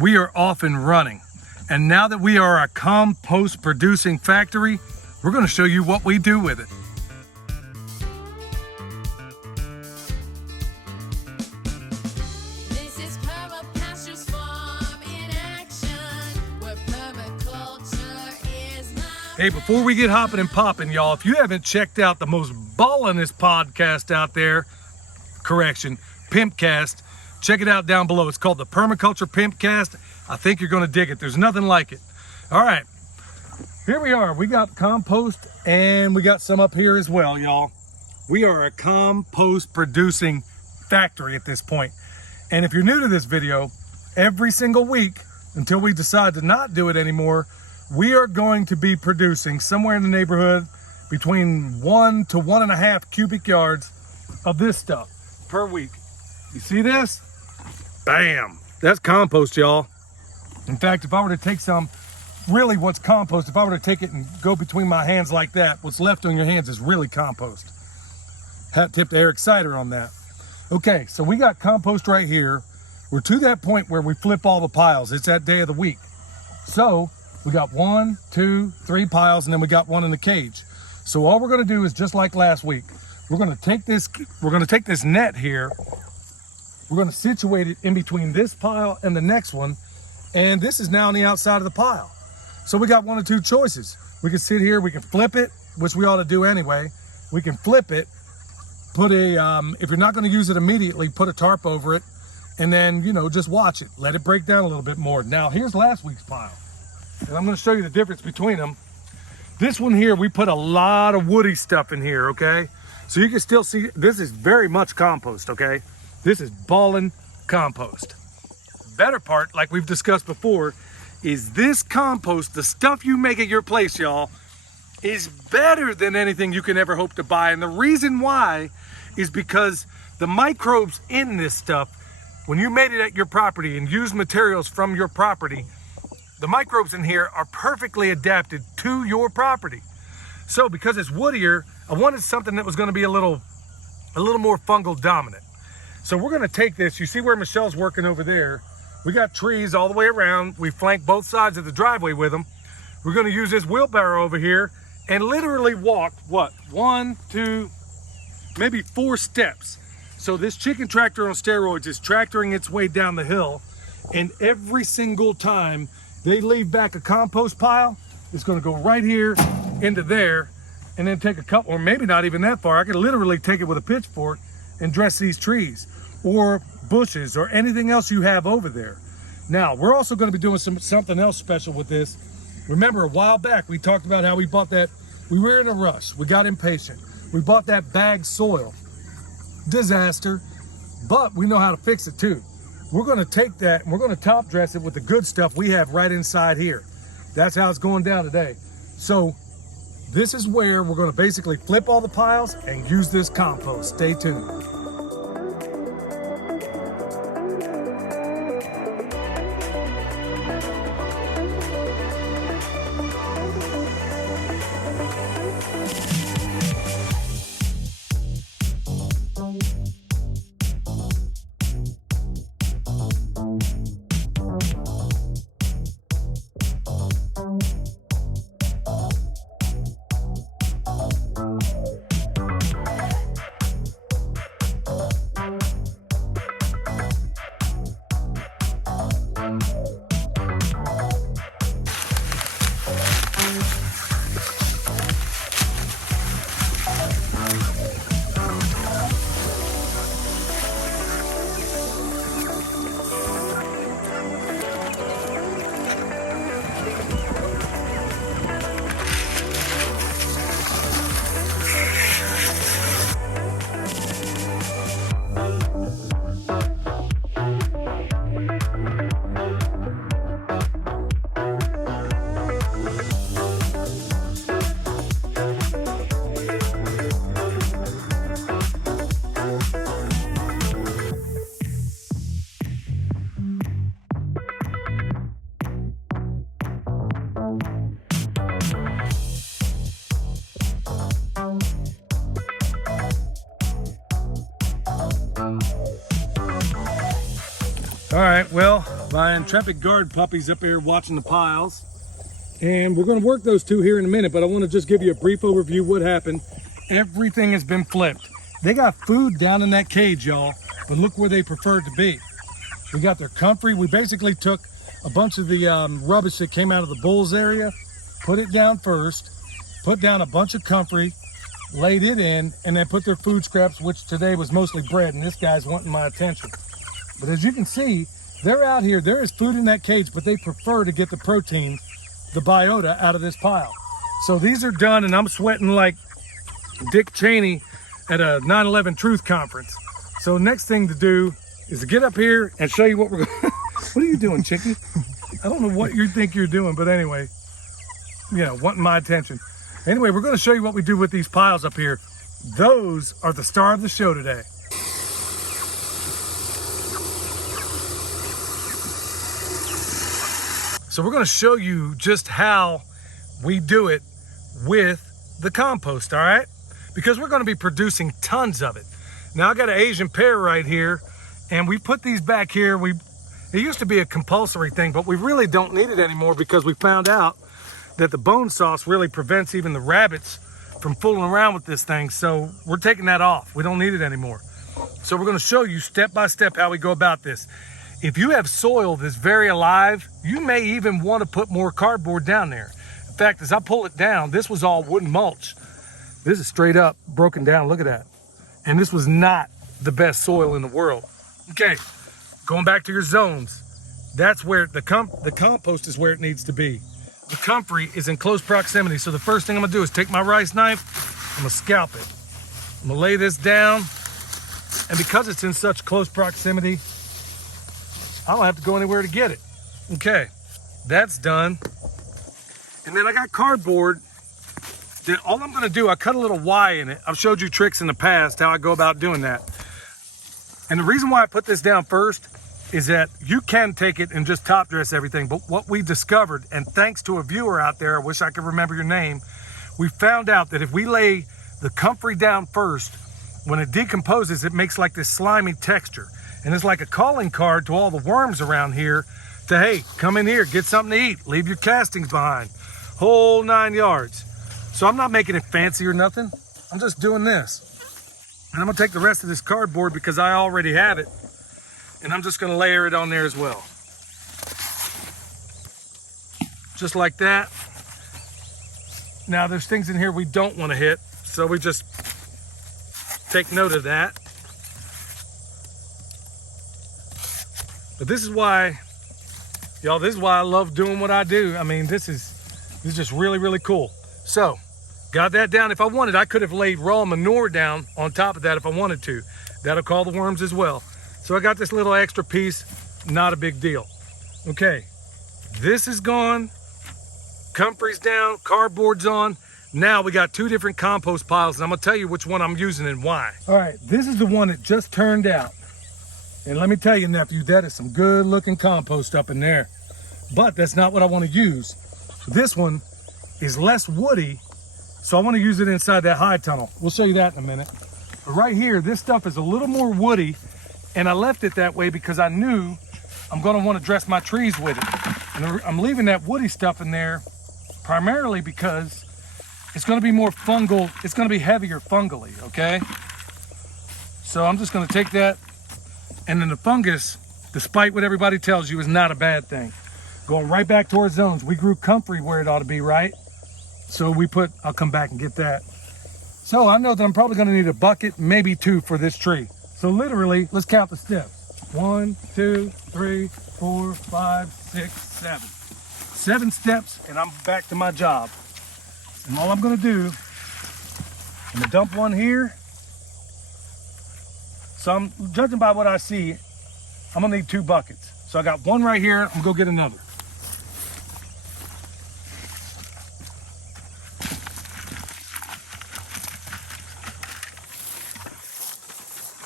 we are off and running. And now that we are a compost producing factory, we're going to show you what we do with it. This is Perma Pastures farm in action, where permaculture is my Hey, before we get hopping and popping, y'all, if you haven't checked out the most ballinest podcast out there, correction, Pimpcast, check it out down below. It's called the Permaculture Pimpcast. I think you're going to dig it. There's nothing like it. All right, here we are. We got compost and we got some up here as well, y'all. We are a compost producing factory at this point. And if you're new to this video, every single week until we decide to not do it anymore, we are going to be producing somewhere in the neighborhood between 1 to 1.5 cubic yards of this stuff per week. You see this? Bam! That's compost, y'all. In fact, if I were to take some, really what's compost, if I were to take it and go between my hands like that, what's left on your hands is really compost. Hat tip to Eric Sider on that. Okay, so we got compost right here. We're to that point where we flip all the piles. It's that day of the week. So we got 1, 2, 3 piles, and then we got one in the cage. So all we're gonna do is just like last week. We're gonna take this net here. We're gonna situate it in between this pile and the next one. And this is now on the outside of the pile. So we got one of two choices. We can sit here, we can flip it, which we ought to do anyway. We can flip it, put if you're not gonna use it immediately, put a tarp over it, and then, just watch it. Let it break down a little bit more. Now, here's last week's pile. And I'm gonna show you the difference between them. This one here, we put a lot of woody stuff in here, okay? So you can still see, this is very much compost, okay? This is ballin' compost. Better part, like we've discussed before, is this compost, the stuff you make at your place, y'all, is better than anything you can ever hope to buy. And the reason why is because the microbes in this stuff, when you made it at your property and used materials from your property, the microbes in here are perfectly adapted to your property. So because it's woodier, I wanted something that was going to be a little more fungal dominant. So we're going to take this, you see where Michelle's working over there. We got trees all the way around. We flank both sides of the driveway with them. We're going to use this wheelbarrow over here and literally walk, 1, 2, maybe 4 steps. So this chicken tractor on steroids is tractoring its way down the hill. And every single time they leave back a compost pile, it's going to go right here into there and then take a couple, or maybe not even that far. I could literally take it with a pitchfork and dress these trees or bushes or anything else you have over there. Now, we're also going to be doing something else special with this. Remember, a while back, we talked about how we bought that. We were in a rush. We got impatient. We bought that bagged soil. Disaster, but we know how to fix it too. We're going to take that and we're going to top dress it with the good stuff we have right inside here. That's how it's going down today. So this is where we're going to basically flip all the piles and use this compost. Stay tuned. All right, well, My intrepid guard puppy's up here watching the piles. And we're going to work those two here in a minute, but I want to just give you a brief overview of what happened. Everything has been flipped. They got food down in that cage, y'all, but look where they preferred to be. We got their comfrey. We basically took a bunch of the rubbish that came out of the bulls area, put it down first, put down a bunch of comfrey, laid it in, and then put their food scraps, which today was mostly bread, and this guy's wanting my attention. But as you can see, they're out here. There is food in that cage, but they prefer to get the protein, the biota, out of this pile. So these are done, and I'm sweating like Dick Cheney at a 9/11 Truth Conference. So next thing to do is to get up here and show you what we're going. What are you doing, Chicky? I don't know what you think you're doing, but anyway, you know, wanting my attention. Anyway, we're going to show you what we do with these piles up here. Those are the star of the show today. So we're going to show you just how we do it with the compost, all right? Because we're going to be producing tons of it. Now I got an Asian pear right here, and we put these back here. It used to be a compulsory thing, but we really don't need it anymore because we found out that the bone sauce really prevents even the rabbits from fooling around with this thing. So we're taking that off. We don't need it anymore. So we're going to show you step by step how we go about this. If you have soil that's very alive, you may even want to put more cardboard down there. In fact, as I pull it down, this was all wooden mulch. This is straight up broken down. Look at that. And this was not the best soil in the world. Okay, going back to your zones. That's where the compost is where it needs to be. The comfrey is in close proximity. So the first thing I'm gonna do is take my rice knife, I'm gonna scalp it. I'm gonna lay this down. And because it's in such close proximity, I don't have to go anywhere to get it. Okay, that's done. And then I got cardboard that all I'm gonna do, I cut a little Y in it. I've showed you tricks in the past how I go about doing that. And the reason why I put this down first is that you can take it and just top dress everything. But what we discovered, and thanks to a viewer out there, I wish I could remember your name, we found out that if we lay the comfrey down first, when it decomposes, it makes like this slimy texture. And it's like a calling card to all the worms around here to, hey, come in here, get something to eat, leave your castings behind, whole 9 yards. So I'm not making it fancy or nothing. I'm just doing this. And I'm gonna take the rest of this cardboard because I already have it, and I'm just gonna layer it on there as well. Just like that. Now there's things in here we don't wanna hit, so we just take note of that. But this is why, y'all, this is why I love doing what I do. I mean, this is just really, really cool. So, got that down. If I wanted, I could have laid raw manure down on top of that if I wanted to. That'll call the worms as well. So I got this little extra piece, not a big deal. Okay, this is gone. Comfrey's down, cardboard's on. Now we got two different compost piles, and I'm gonna tell you which one I'm using and why. All right, this is the one that just turned out. And let me tell you, nephew, that is some good looking compost up in there. But that's not what I want to use. This one is less woody, so I want to use it inside that high tunnel. We'll show you that in a minute. But right here, this stuff is a little more woody, and I left it that way because I knew I'm going to want to dress my trees with it. And I'm leaving that woody stuff in there primarily because it's going to be more fungal. It's going to be heavier fungally, okay? So I'm just going to take that. And then the fungus, despite what everybody tells you, is not a bad thing. Going right back to our zones. We grew comfrey where it ought to be, right? So we put, I'll come back and get that. So I know that I'm probably gonna need a bucket, maybe two for this tree. So literally, let's count the steps. 1, 2, 3, 4, 5, 6, 7. 7 steps, and I'm back to my job. And all I'm gonna do, I'm gonna dump one here. So I'm judging by what I see, I'm gonna need 2 buckets. So I got one right here, I'm gonna go get another.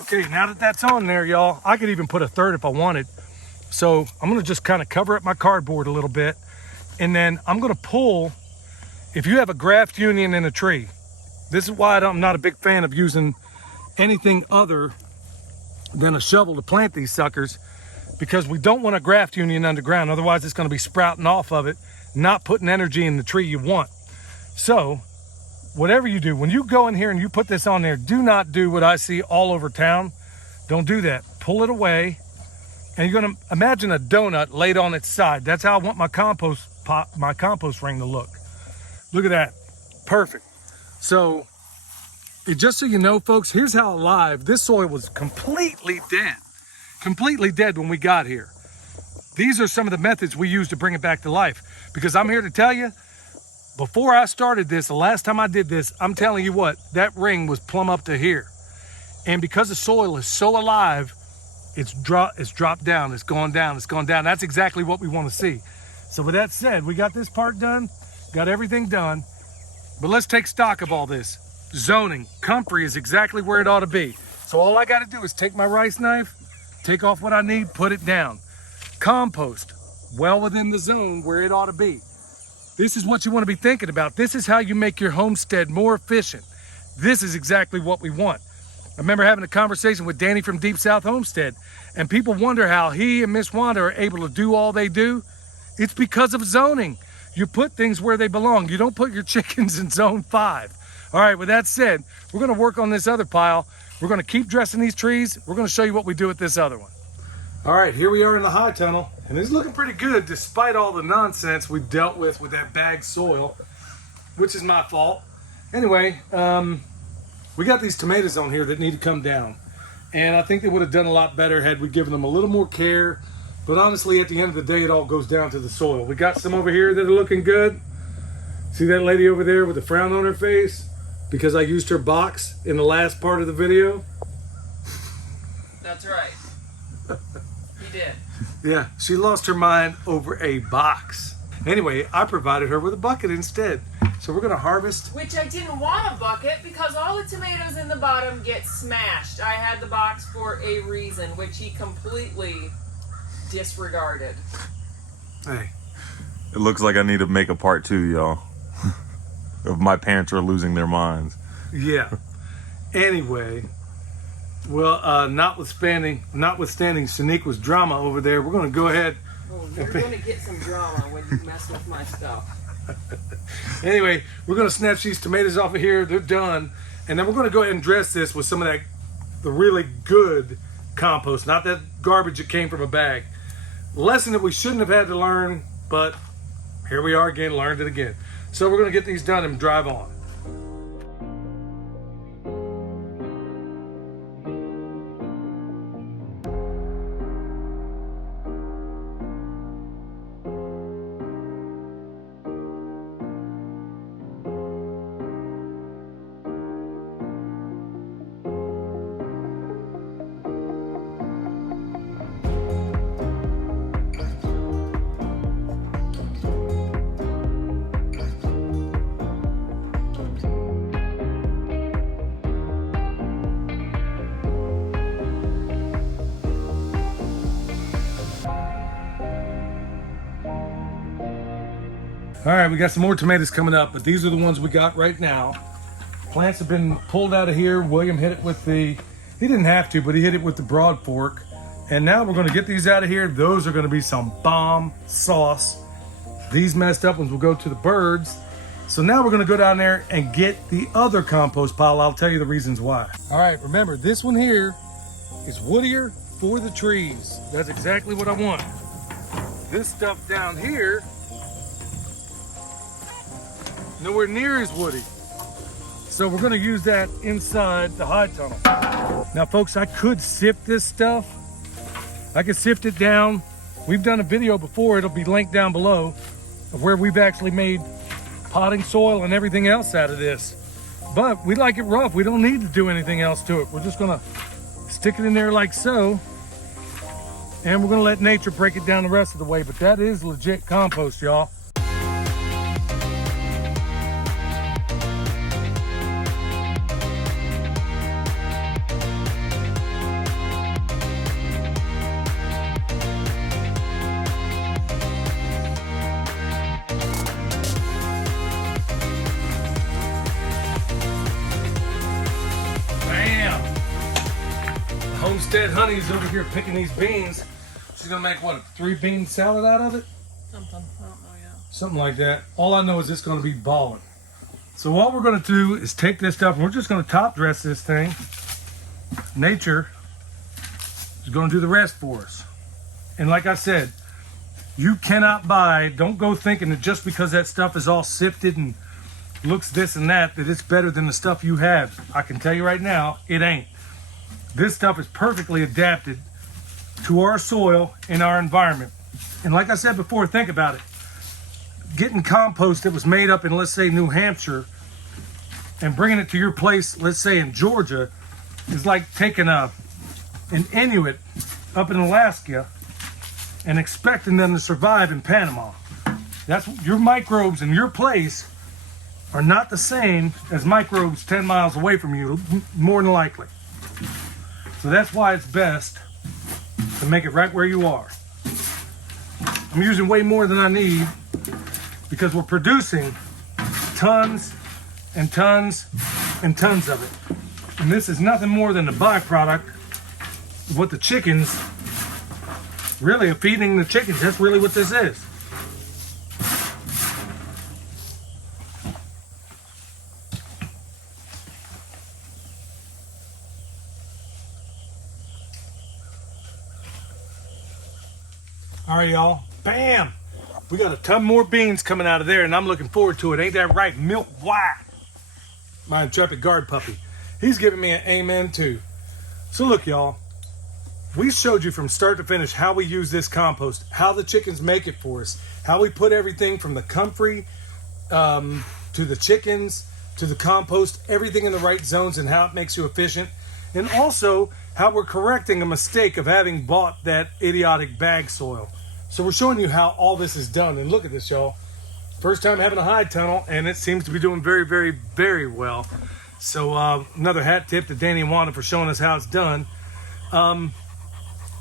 Okay, now that that's on there, y'all, I could even put a third if I wanted. So I'm gonna just kind of cover up my cardboard a little bit, and then I'm gonna pull, if you have a graft union in a tree, this is why I'm not a big fan of using anything other than a shovel to plant these suckers. because we don't want a graft union underground. Otherwise it's going to be sprouting off of it, not putting energy in the tree you want. So whatever you do, when you go in here and you put this on there, do not do what I see all over town. Don't do that. Pull it away, and you're going to imagine a donut laid on its side. That's how I want my compost pot, my compost ring to look. Look at that. Perfect. So just so you know, folks, here's how alive this soil was. Completely dead when we got here. These are some of the methods we use to bring it back to life, because I'm here to tell you, before I started this, the last time I did this, I'm telling you what, that ring was plumb up to here. And because the soil is so alive, it's dropped down, it's gone down, it's gone down. That's exactly what we want to see. So with that said, we got this part done, got everything done, but let's take stock of all this. Zoning, comfrey is exactly where it ought to be. So all I got to do is take my rice knife, take off what I need, put it down. Compost, well within the zone where it ought to be. This is what you want to be thinking about. This is how you make your homestead more efficient. This is exactly what we want. I remember having a conversation with Danny from Deep South Homestead, and people wonder how he and Miss Wanda are able to do all they do. It's because of zoning. You put things where they belong. You don't put your chickens in zone 5. All right, with that said, we're going to work on this other pile. We're going to keep dressing these trees. We're going to show you what we do with this other one. All right, here we are in the high tunnel, and it's looking pretty good despite all the nonsense we've dealt with that bagged soil, which is my fault. Anyway, we got these tomatoes on here that need to come down, and I think they would have done a lot better had we given them a little more care. But honestly, at the end of the day, it all goes down to the soil. We got some over here that are looking good. See that lady over there with a frown on her face because I used her box in the last part of the video? That's right. You did. Yeah, she lost her mind over a box. Anyway, I provided her with a bucket instead. So we're gonna harvest. Which I didn't want a bucket because all the tomatoes in the bottom get smashed. I had the box for a reason, which he completely disregarded. Hey. It looks like I need to make a part 2, y'all. Of my parents are losing their minds. Yeah. Anyway, well, notwithstanding Shaniqua's drama over there, we're gonna go ahead. Oh, you're gonna get some drama when you mess with my stuff. Anyway, we're gonna snatch these tomatoes off of here. They're done, and then we're gonna go ahead and dress this with some of the really good compost, not that garbage that came from a bag. Lesson that we shouldn't have had to learn, but here we are again, learned it again. So we're gonna get these done and drive on. All right, we got some more tomatoes coming up, but these are the ones we got right now. Plants have been pulled out of here. William hit it with he didn't have to, but he hit it with the broad fork. And now we're gonna get these out of here. Those are gonna be some bomb sauce. These messed up ones will go to the birds. So now we're gonna go down there and get the other compost pile. I'll tell you the reasons why. All right, remember this one here is woodier for the trees. That's exactly what I want. This stuff down here, nowhere near as woody. So we're gonna use that inside the high tunnel. Now folks, I could sift this stuff. I could sift it down. We've done a video before, it'll be linked down below, of where we've actually made potting soil and everything else out of this. But we like it rough, we don't need to do anything else to it. We're just gonna stick it in there like so, and we're gonna let nature break it down the rest of the way. But that is legit compost, y'all. Homestead Honey's over here picking these beans. She's She's gonna make what, a 3-bean salad out of it? Something. I don't know yet. Something like that. All I know is it's gonna be balling. So what we're gonna do is take this stuff and we're just gonna top dress this thing. Nature is gonna do the rest for us. And like I said, you cannot buy, don't go thinking that just because that stuff is all sifted and looks this and that it's better than the stuff you have. I can tell you right now, it ain't. This stuff is perfectly adapted to our soil and our environment. And like I said before, think about it. Getting compost that was made up in, let's say, New Hampshire and bringing it to your place, let's say in Georgia, is like taking an Inuit up in Alaska and expecting them to survive in Panama. That's your microbes in your place are not the same as microbes 10 miles away from you, more than likely. So that's why it's best to make it right where you are. I'm using way more than I need because we're producing tons and tons and tons of it. And this is nothing more than a byproduct of what the chickens really are feeding the chickens. That's really what this is. All right, y'all. Bam! We got a ton more beans coming out of there, and I'm looking forward to it. Ain't that right? Milk White, my intrepid guard puppy. He's giving me an amen too. So look, y'all. We showed you from start to finish how we use this compost, how the chickens make it for us, how we put everything from the comfrey to the chickens to the compost, everything in the right zones and how it makes you efficient. And also how we're correcting a mistake of having bought that idiotic bag soil. So we're showing you how all this is done. And look at this, y'all. First time having a high tunnel, and it seems to be doing very, very, very well. So another hat tip to Danny and Wanda for showing us how it's done.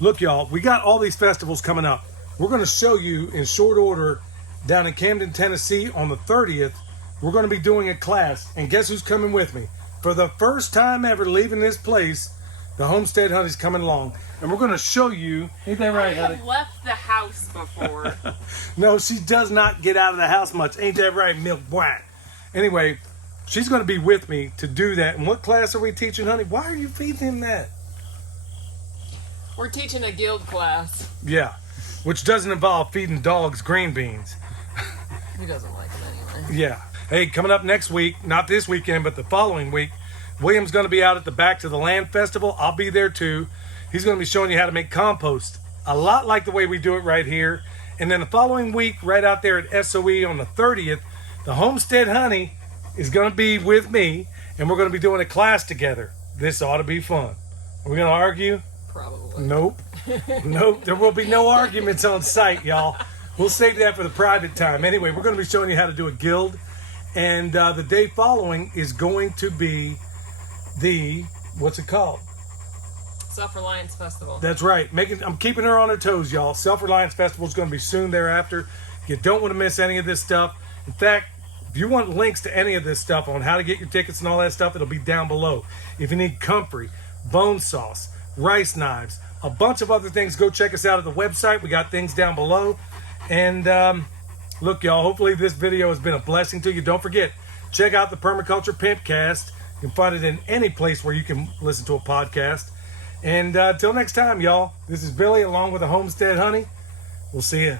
Look, y'all, we got all these festivals coming up. We're going to show you in short order down in Camden, Tennessee on the 30th. We're going to be doing a class. And guess who's coming with me? For the first time ever leaving this place, the Homestead Honey's coming along. And we're going to show you. Ain't that right, I honey? have left the house before. No, she does not get out of the house much. Ain't that right, Milk White? Anyway, she's going to be with me to do that. And what class are we teaching, honey? Why are you feeding him that? We're teaching a guild class. Yeah, which doesn't involve feeding dogs green beans. He doesn't like it anyway. Yeah. Hey, coming up next week, not this weekend, but the following week, William's going to be out at the Back to the Land Festival. I'll be there too. He's going to be showing you how to make compost, a lot like the way we do it right here. And then the following week, right out there at SOE on the 30th, the Homestead Honey is going to be with me, and we're going to be doing a class together. This ought to be fun. Are we going to argue? Probably. Nope. Nope. There will be no arguments on site, y'all. We'll save that for the private time. Anyway, we're going to be showing you how to do a guild. And the day following is going to be the, what's it called? Self-Reliance Festival. That's right. I'm keeping her on her toes, y'all. Self-Reliance Festival is going to be soon thereafter. You don't want to miss any of this stuff. In fact, if you want links to any of this stuff on how to get your tickets and all that stuff, it'll be down below. If you need comfrey, bone sauce, rice knives, a bunch of other things, go check us out at the website. We got things down below. And look, y'all, hopefully this video has been a blessing to you. Don't forget, check out the Permaculture Pimpcast. You can find it in any place where you can listen to a podcast. And till next time, y'all, this is Billy along with the Homestead Honey. We'll see you.